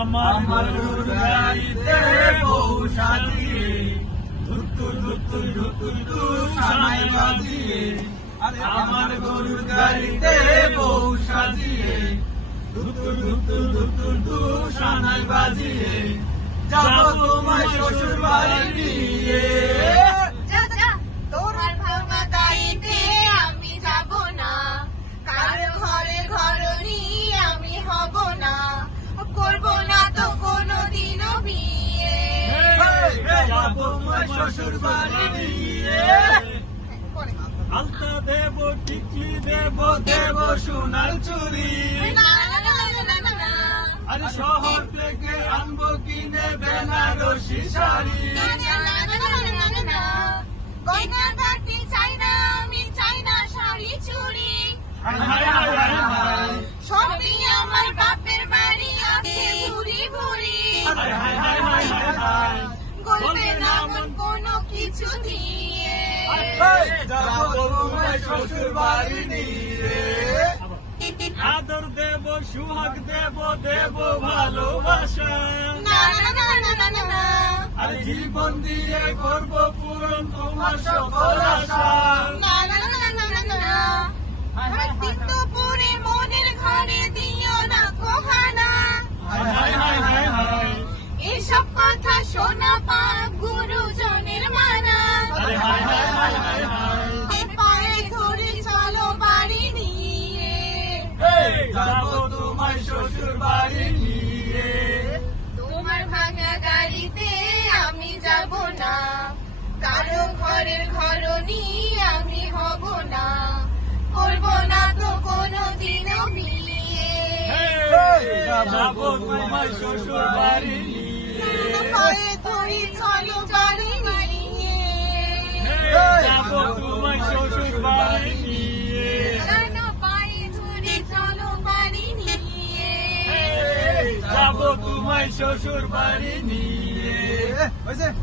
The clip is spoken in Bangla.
আমার গরুর গাড়িতে বউ সাজিয়ে ধুতুর ধুতুর ধুতুর ধুতুর সানাই বাজিয়ে আমার গরুর গাড়িতে বউ সাজিয়ে ধুতুর ধুতুর ধুতুর ধুতুর সানাই বাজিয়ে যাব তোমার শ্বশুর বাড়ি নিয়ে। তোর ভাঙা গাড়িতে আমি যাব না, কারো ঘরে ঘরনি আমি হব না, করব না তো কোনোদিনও বিয়ে। যাব তোমার শ্বশুর বাড়ি নিয়ে। আলতা দেব, টিকলি দেব, দেব সোনার চুড়ি। আরে শহর থেকে আনবো কিনে বেনারসি শাড়ি। গয়না গাটি চাই না আমি, চাই না শাড়ি চুড়ি। সবই আমার বাপের বাড়ি আছে ভুরি ভুরি। গলবে না মন কোনো কিছু দিয়ে। যাব তোমার শ্বশুর বাড়ি নিয়ে। আদর দেব, সুহাগ দেব, দেব ভালোবাসা। আর জীবন দিয়ে করব পূরণ তোমার সকল আশা। পুরে মনের ঘরে দিও না কোহানা। এসব কথা শোনা পাপ গুরুজনের মানা। পায়ে ধরে চলো বাড়ি নিয়ে। যাব তোমার শ্বশুর বাড়ি নিয়ে। তোমার ভাঙা গাড়িতে আমি যাব না, কারো ঘরের ঘরনি আমি হব না, করব না তো কোনোদিনও বিয়ে। যাব তোমার শ্বশুর বাড়ি নিয়ে। পায়ে ধরে চলো বাড়ি নিয়ে। যাব তোমার শ্বশুর বাড়ি নিয়ে। পায়ে ধরে চলো বাড়ি নিয়ে। যাব তোমার শ্বশুর বাড়ি নিয়ে।